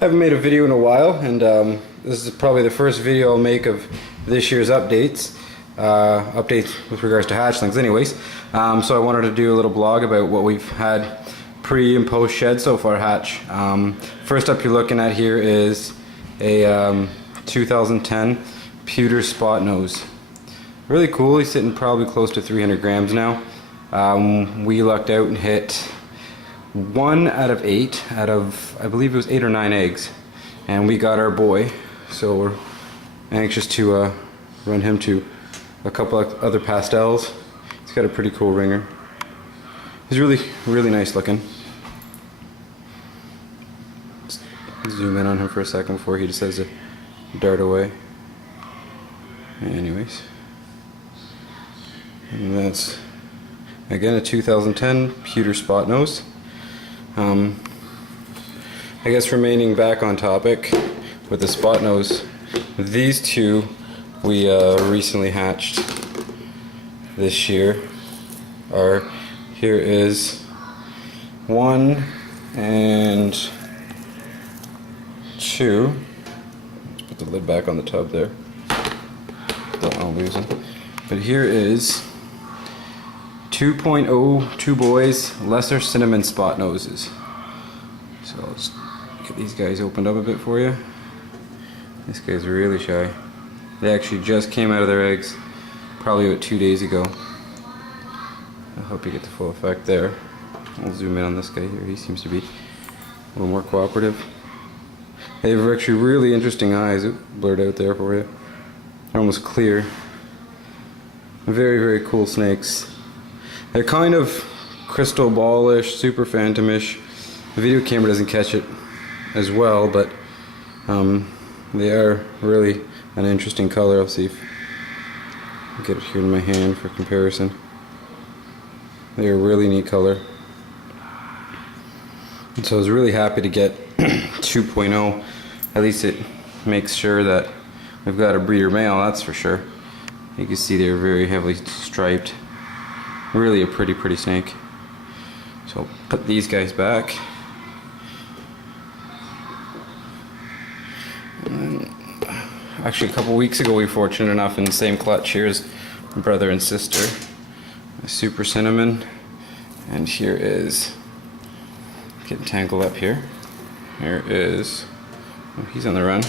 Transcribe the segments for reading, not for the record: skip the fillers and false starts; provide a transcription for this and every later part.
I haven't made a video in a while, and this is probably the first video I'll make of this year's updates. Updates with regards to hatchlings anyways. So I wanted to do a little blog about what we've had pre and post shed so far hatch. First up you're looking at here is a 2010 pewter spot nose. Really cool. He's sitting probably close to 300 grams now. We lucked out and hit 1 out of 8 out of, I believe it was 8 or 9 eggs, and we got our boy, so we're anxious to run him to a couple of other pastels. He's got a pretty cool ringer. He's really nice looking. Let's zoom in on him for a second before he decides to dart away. Anyways, and that's again a 2010 pewter spot nose. I guess remaining back on topic with the spot nose, these two we recently hatched this year. Here is 1 and 2. Let's put the lid back on the tub there. Don't want to lose them. But here is 2.0 two boys lesser cinnamon spot noses. So I'll just get these guys opened up a bit for you. This guy's really shy. They actually just came out of their eggs probably about 2 days ago. I hope you get the full effect there. I'll zoom in on this guy here. He seems to be a little more cooperative. They have actually really interesting eyes. It blurred out there for you. They're almost clear. Very cool snakes. They're kind of crystal ballish, super phantomish. The video camera doesn't catch it as well, but they are really an interesting color. I'll see if I can get it here in my hand for comparison. They're a really neat color. And so I was really happy to get 2.0. At least it makes sure that we've got a breeder male, that's for sure. You can see they're very heavily striped. Really a pretty snake. So I'll put these guys back. Actually, a couple weeks ago we were fortunate enough in the same clutch. Here's brother and sister, a super cinnamon, and here is, getting tangled up here. Here is, oh, he's on the run,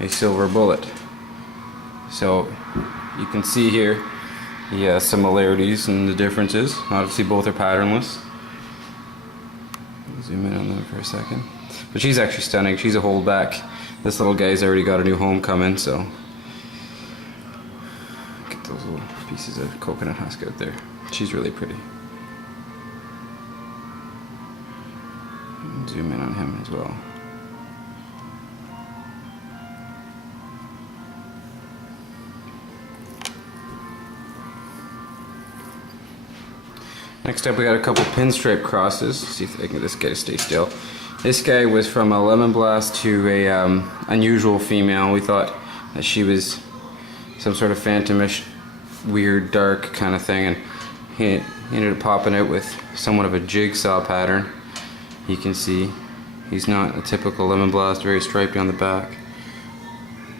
a silver bullet. So you can see here the similarities and the differences. Obviously both are patternless. Zoom in on them for a second. But she's actually stunning. She's a holdback. This little guy's already got a new home coming, so get those little pieces of coconut husk out there. She's really pretty. And zoom in on him as well. Next up we got a couple pinstripe crosses. Let's see if I can get this guy to stay still. This guy was from a lemon blast to a unusual female. We thought that she was some sort of phantomish, weird, dark kind of thing, and he ended up popping out with somewhat of a jigsaw pattern. You can see he's not a typical lemon blast, very stripy on the back.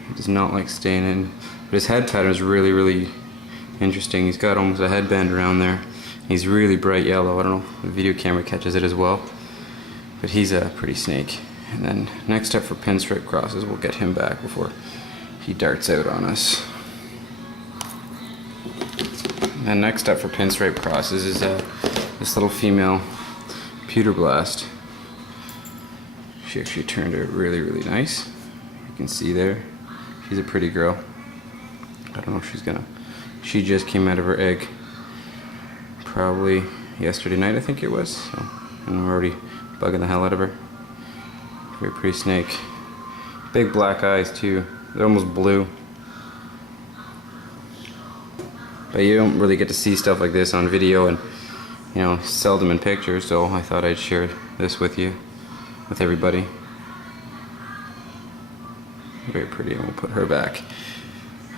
He does not like staying in, but his head pattern is really interesting. He's got almost a headband around there. He's really bright yellow. I don't know if the video camera catches it as well, but he's a pretty snake. And then next up for pinstripe crosses, we'll get him back before he darts out on us. And next up for pinstripe crosses is this little female pewter blast. She actually turned out really nice. You can see there, she's a pretty girl. I don't know if she's gonna, she just came out of her egg probably yesterday night, I think it was, so, and we're already bugging the hell out of her. Very pretty snake. Big black eyes too. They're almost blue. But you don't really get to see stuff like this on video, and you know, seldom in pictures, so I thought I'd share this with you, with everybody. Very pretty, and we'll put her back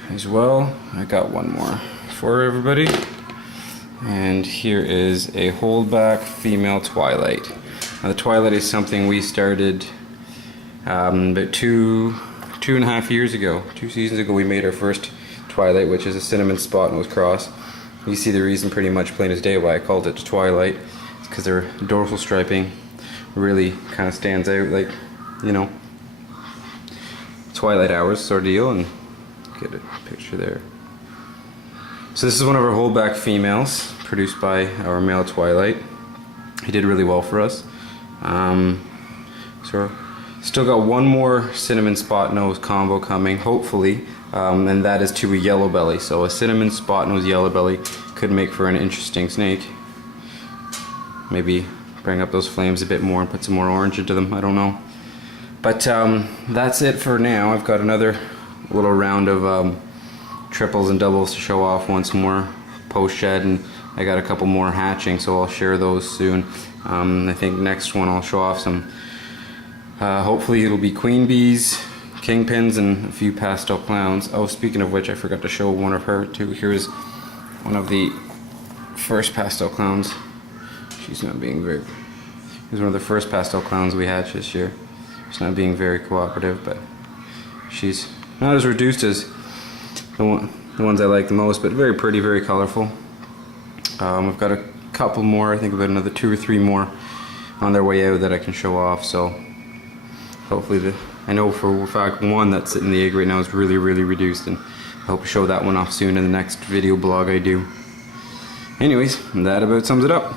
as well. I got one more for everybody. And here is a holdback female Twilight. Now the Twilight is something we started About two and a half years ago, 2 seasons ago, we made our first Twilight, which is a cinnamon spot nose cross. You see the reason pretty much plain as day why I called it Twilight. It's because their dorsal striping really kind of stands out, like, you know, twilight hours sort of deal, and get a picture there. So this is one of our holdback females, produced by our male Twilight. He did really well for us. So still got one more cinnamon spot nose combo coming, hopefully, and that is to a yellow belly. So a cinnamon spot nose yellow belly could make for an interesting snake. Maybe bring up those flames a bit more and put some more orange into them, I don't know. But that's it for now. I've got another little round of triples and doubles to show off once more post shed, and I got a couple more hatching, so I'll share those soon. I think next one I'll show off some, hopefully it'll be queen bees, kingpins, and a few pastel clowns. Oh, speaking of which, I forgot to show one of her too. Here's one of the first pastel clowns. She's not being very, here's one of the first pastel clowns we hatched this year. She's not being very cooperative, but she's not as reduced as the ones I like the most, but very pretty, very colorful. I've got a couple more, I think about another 2 or 3 more on their way out that I can show off, so hopefully I know for a fact one that's sitting in the egg right now is really, really reduced, and I hope to show that one off soon in the next video blog I do. Anyways, that about sums it up.